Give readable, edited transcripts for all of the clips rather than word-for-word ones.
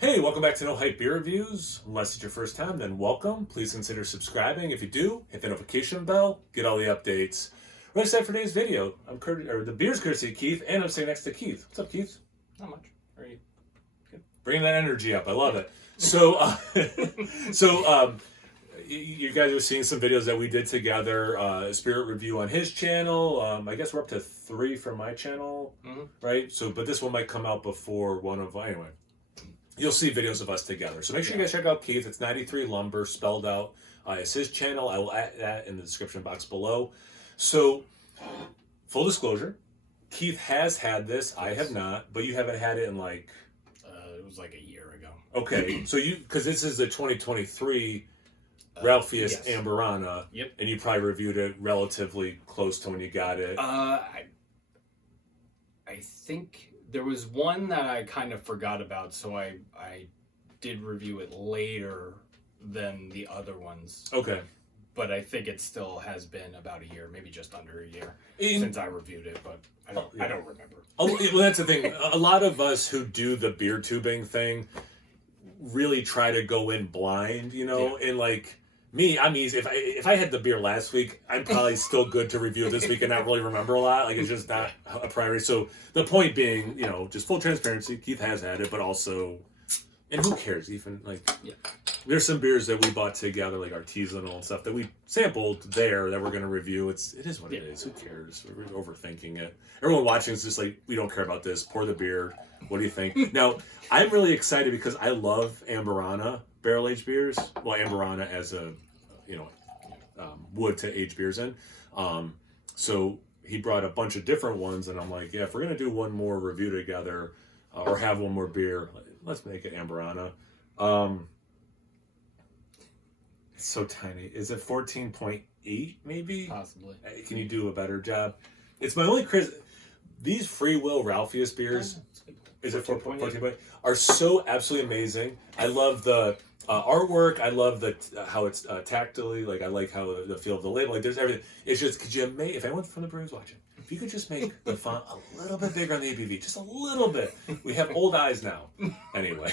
Hey, welcome back to No Hype Beer Reviews. Unless it's your first time, then welcome. Please consider subscribing. If you do, hit the notification bell, get all the updates. We're excited for today's video. The beer's courtesy of Keith, and I'm sitting next to Keith. What's up, Keith? Not much. How are you? Good. Bringing that energy up. I love it. So, you guys are seeing some videos that we did together. Spirit review on his channel. I guess we're up to 3 from my channel, right? So, but this one might come out before one of anyway. You'll see videos of us together. So make sure you guys check out Keith. It's 93 Lumber spelled out. It's his channel. I will add that in the description box below. So, full disclosure, Keith has had this. I have not, but you haven't had it in like... it was like a year ago. Okay, so because this is the 2023 Ralphius yes. Amburana. Yep. And you probably reviewed it relatively close to when you got it. I think there was one that I kind of forgot about, so I did review it later than the other ones. Okay. But I think it still has been about a year, maybe just under a year since I reviewed it, but I don't remember. Well, that's the thing. A lot of us who do the beer tubing thing really try to go in blind, and like me, I'm easy. If I had the beer last week, I'm probably still good to review this week and not really remember a lot. Like, it's just not a priority. So the point being, just full transparency. Keith has had it, but also, and who cares? Even there's some beers that we bought together, like artisanal and stuff that we sampled there that we're going to review. It is what it is. Who cares? We're overthinking it. Everyone watching is just like, we don't care about this. Pour the beer. What do you think? Now, I'm really excited because I love Amburana barrel-aged beers. Well, Amburana as a, wood to age beers in. So he brought a bunch of different ones, and I'm like, yeah, if we're going to do one more review together or have one more beer, let's make it Amburana. It's so tiny. Is it 14.8 maybe? Possibly. Can you do a better job? It's my only these Free Will Ralphius beers, is it 14.8? Are so absolutely amazing. I love the artwork. I love how it's tactily. Like, I like how the feel of the label. Like, there's everything. It's just, could you make, if anyone from the brewery's watching, if you could just make the font a little bit bigger on the ABV, just a little bit. We have old eyes now. Anyway.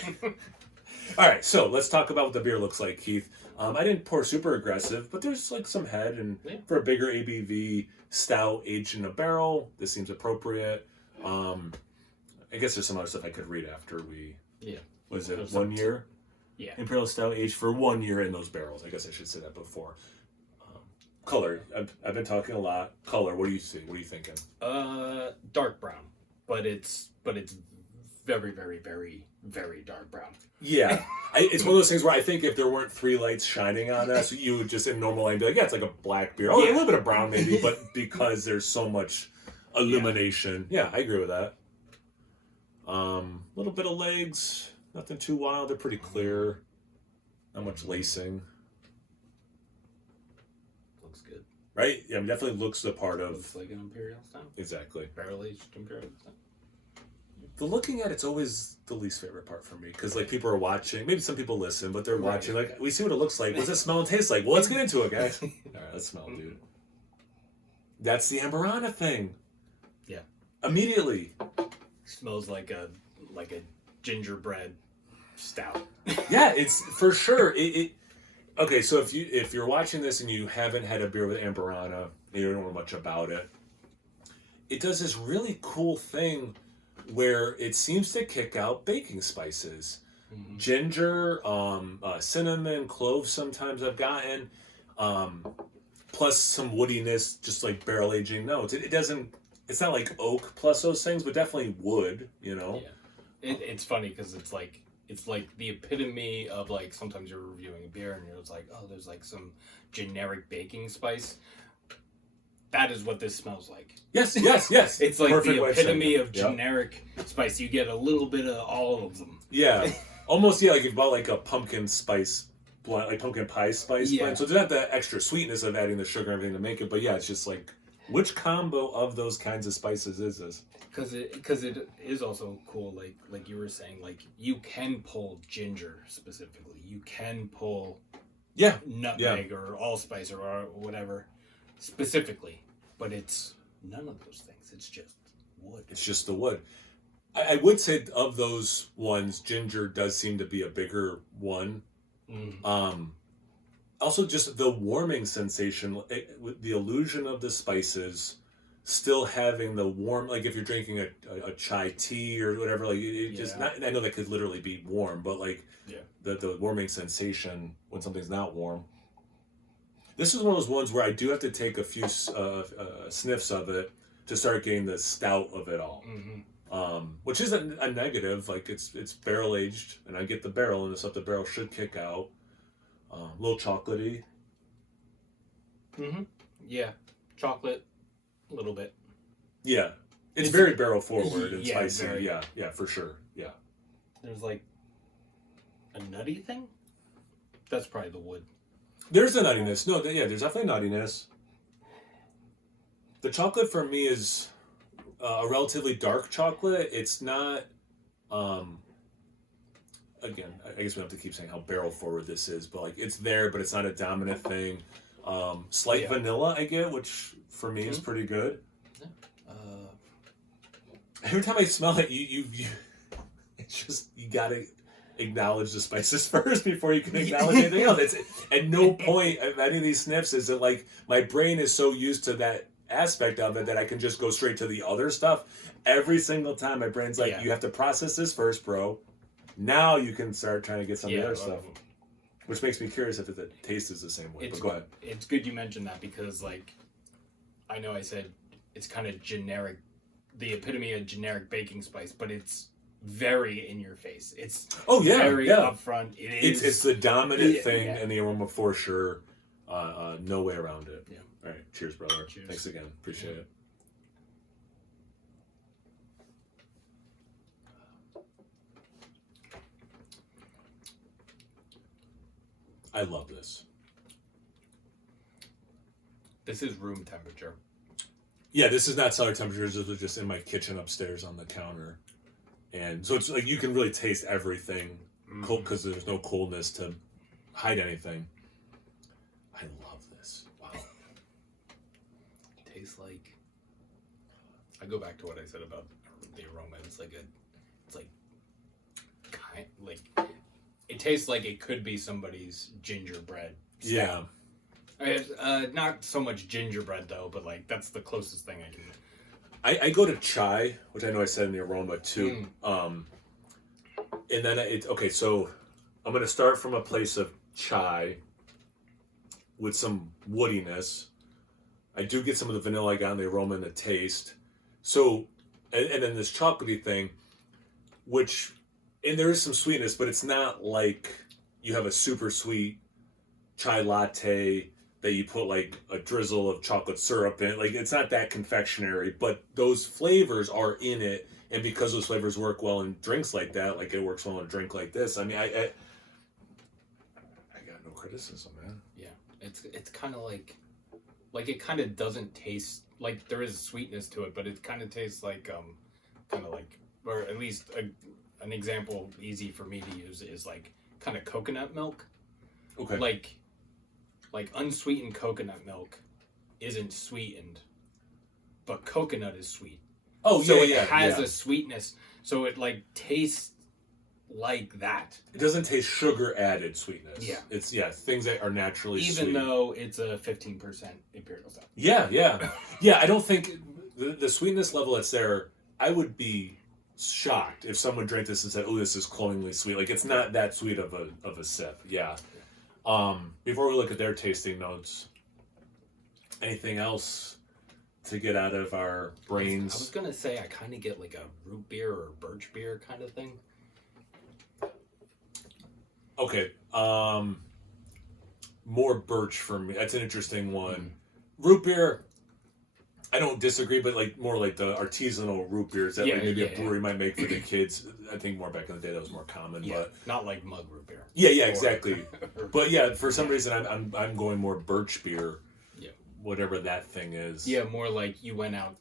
All right, so let's talk about what the beer looks like, Keith. I didn't pour super aggressive, but there's like some head, and for a bigger ABV stout aged in a barrel, this seems appropriate. I guess there's some other stuff I could read after we. Yeah. Was it 1 year? Yeah. Imperial stout aged for 1 year in those barrels. I guess I should say that before. Color. I've been talking a lot. Color. What do you see? What are you thinking? Dark brown, but it's very, very, very, very dark brown. Yeah. It's one of those things where I think if there weren't 3 lights shining on us, you would just in normal light be like, yeah, it's like a black beer. Oh, a little bit of brown maybe, but because there's so much illumination. Yeah, I agree with that. Little bit of legs, nothing too wild. They're pretty clear. Not much lacing. Looks good. Right? Yeah, it definitely looks the part of... Looks like an Imperial style. Exactly. Barrel-aged Imperial style. The looking at it's always the least favorite part for me, because like people are watching, maybe some people listen, but they're watching like, we see what it looks like. What's it smell and taste like? Well, let's get into it, guys. All right, let's smell, dude. That's the Amburana thing. Yeah. Immediately. Smells like a gingerbread stout. Yeah, it's for sure. Okay, so if you're watching this and you haven't had a beer with Amburana, you don't know much about it. It does this really cool thing where it seems to kick out baking spices. Mm-hmm. Ginger, cinnamon, cloves sometimes I've gotten, plus some woodiness, just like barrel aging notes. It's not like oak plus those things, but definitely wood, Yeah. It's funny because it's like the epitome of like, sometimes you're reviewing a beer and you're just like, oh, there's like some generic baking spice. That is what this smells like. Yes. It's like perfect the epitome of generic spice. You get a little bit of all of them. Yeah. Almost, like if you bought like a pumpkin spice blend, like pumpkin pie spice blend. So there's not the extra sweetness of adding the sugar and everything to make it, but yeah, it's just like, which combo of those kinds of spices is this? Because it is also cool, like you were saying, like you can pull ginger specifically. You can pull nutmeg or allspice or whatever specifically. But it's none of those things. It's just wood. It's just the wood. I would say of those ones, ginger does seem to be a bigger one. Also, just the warming sensation, with the illusion of the spices, still having the warm, like if you're drinking a chai tea or whatever, like just not. I know that could literally be warm, but like the warming sensation when something's not warm. This is one of those ones where I do have to take a few sniffs of it to start getting the stout of it all. Which isn't a negative. Like it's barrel aged, and I get the barrel, and the stuff the barrel should kick out. A little chocolatey. Yeah, chocolate, a little bit. Yeah, it's very barrel forward and spicy. Very. Yeah, for sure. Yeah. There's like a nutty thing. That's probably the wood. There's a nuttiness. No, there's definitely nuttiness. The chocolate for me is a relatively dark chocolate. It's not. Again, I guess we have to keep saying how barrel forward this is, but like it's there, but it's not a dominant thing. Slight vanilla I get, which for me is pretty good. Every time I smell it, you it's just you gotta acknowledge the spices first before you can acknowledge anything else. It's at no point of any of these sniffs is it like my brain is so used to that aspect of it that I can just go straight to the other stuff. Every single time my brain's like, you have to process this first, bro. Now you can start trying to get some of the other stuff. Which makes me curious if the taste is the same way. But go ahead. It's good you mentioned that because, like, I know I said it's kind of generic, the epitome of generic baking spice, but it's very in your face. It's very upfront. It's the dominant thing and the aroma for sure. No way around it. Yeah. All right. Cheers, brother. Cheers. Thanks again. Appreciate it. I love this. This is room temperature. Yeah, this is not cellar temperature. This was just in my kitchen upstairs on the counter. And so it's like you can really taste everything cold because there's no coldness to hide anything. I love this. Wow. It tastes like... I go back to what I said about the aroma. It's like it tastes like it could be somebody's gingerbread. Yeah. Not so much gingerbread though, but like that's the closest thing I can. I go to chai, which I know I said in the aroma too. And then so I'm gonna start from a place of chai with some woodiness. I do get some of the vanilla I got in the aroma and the taste. So, and then this chocolatey thing, which. And there is some sweetness, but it's not like you have a super sweet chai latte that you put like a drizzle of chocolate syrup in. Like it's not that confectionery, but those flavors are in it. And because those flavors work well in drinks like that, like it works well in a drink like this. I mean, I got no criticism, man. Yeah, it's kind of like it kind of doesn't taste like there is sweetness to it, but it kind of tastes like or at least an example easy for me to use is like kind of coconut milk. Okay. Like unsweetened coconut milk isn't sweetened, but coconut is sweet. Oh, so it has a sweetness. So it like tastes like that. It doesn't taste sugar added sweetness. Yeah. It's things that are naturally sweet. Even though it's a 15% imperial stout. Yeah. Yeah, I don't think the sweetness level that's there, I would be shocked if someone drank this and said, "Oh, this is cloyingly sweet." Like it's not that sweet of a sip. Yeah. Before we look at their tasting notes, anything else to get out of our brains? I was gonna say I kind of get like a root beer or birch beer kind of thing. Okay. More birch for me. That's an interesting one. Root beer. I don't disagree, but like more like the artisanal root beers that maybe a brewery might make for the kids. I think more back in the day that was more common, but not like mug root beer. Yeah, exactly. But yeah, for some reason I'm going more birch beer. Yeah, whatever that thing is. Yeah, more like you went out,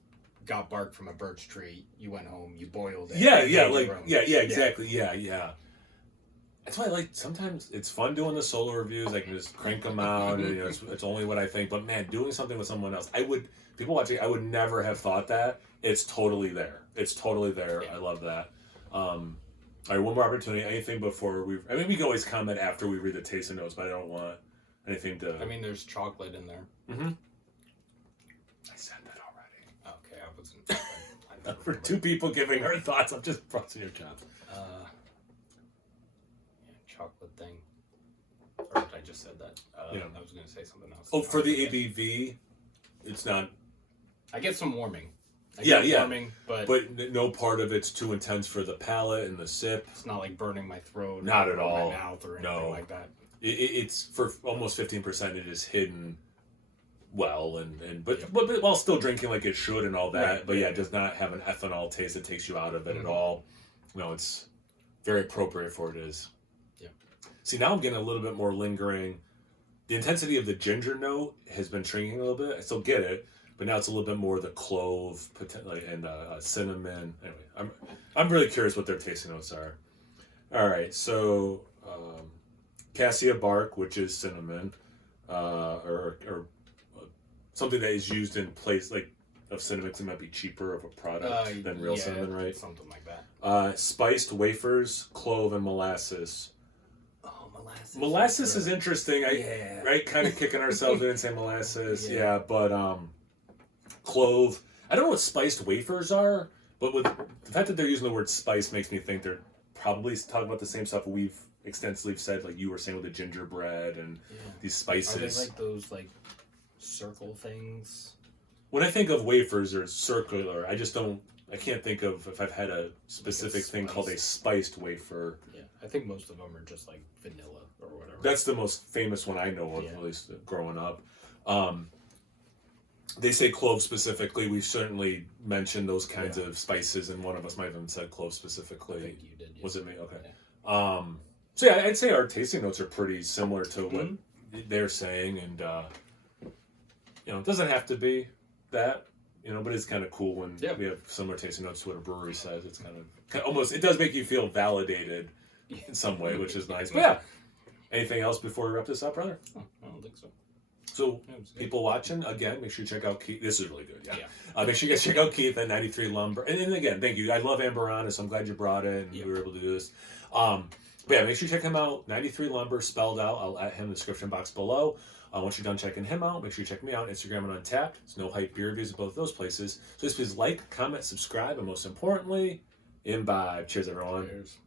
got bark from a birch tree. You went home, you boiled it. Exactly. Yeah. That's why I like, sometimes it's fun doing the solo reviews. I can just crank them out and it's only what I think. But man, doing something with someone else, people watching, I would never have thought that. It's totally there. It's totally there. Yeah. I love that. All right, one more opportunity. Anything before we? I mean, we can always comment after we read the tasting notes, but I don't want anything to. I mean, there's chocolate in there. Mm-hmm. I said that already. Okay, I wasn't. For two people giving our thoughts, I'm just busting your chops. Chocolate thing. Or I just said that. Yeah. I was going to say something else. Oh, for the ABV, it's not. I get some warming. Yeah. Warming, but no part of it's too intense for the palate and the sip. it's not like burning my throat. Not or at all. My mouth or anything like that. It's for almost 15%. It is hidden well, but while still drinking like it should and all that. Right. But yeah, it does not have an ethanol taste that takes you out of it at all. No, it's very appropriate for what it is. Yeah. See, now I'm getting a little bit more lingering. The intensity of the ginger note has been shrinking a little bit. I still get it, but now it's a little bit more the clove and cinnamon. Anyway, I'm really curious what their tasting notes are. All right, so cassia bark, which is cinnamon, or something that is used in place like of cinnamon, because it might be cheaper of a product than real cinnamon, right? Something like that. Spiced wafers, clove, and molasses. Oh, molasses. Molasses is interesting. Right, kind of kicking ourselves in and saying molasses. Yeah, but clove. I don't know what spiced wafers are, but with the fact that they're using the word spice makes me think they're probably talking about the same stuff we've extensively said, like you were saying with the gingerbread and these spices. Are they like those like circle things? When I think of wafers or circular, I can't think of if I've had a specific thing called a spiced wafer. Yeah, I think most of them are just like vanilla or whatever. That's the most famous one I know of, at least growing up. They say clove specifically. We've certainly mentioned those kinds of spices, and one of us might have even said clove specifically. I think you did. Was it me? Okay. Yeah. So yeah, I'd say our tasting notes are pretty similar to what they're saying, and it doesn't have to be that, but it's kind of cool when we have similar tasting notes to what a brewery says. It's kind of almost, it does make you feel validated in some way, which is nice. But yeah, anything else before we wrap this up, brother? Oh, I don't think so. So, people watching, again, make sure you check out Keith. This is really good, make sure you guys check out Keith at 93 Lumber. And again, thank you. I love Amburana, so I'm glad you brought it and we were able to do this. But yeah, make sure you check him out. 93 Lumber, spelled out. I'll add him in the description box below. Once you're done checking him out, make sure you check me out on Instagram and Untapped. It's No Hype Beer Reviews at both those places. So please like, comment, subscribe, and most importantly, imbibe. Cheers, everyone. Cheers.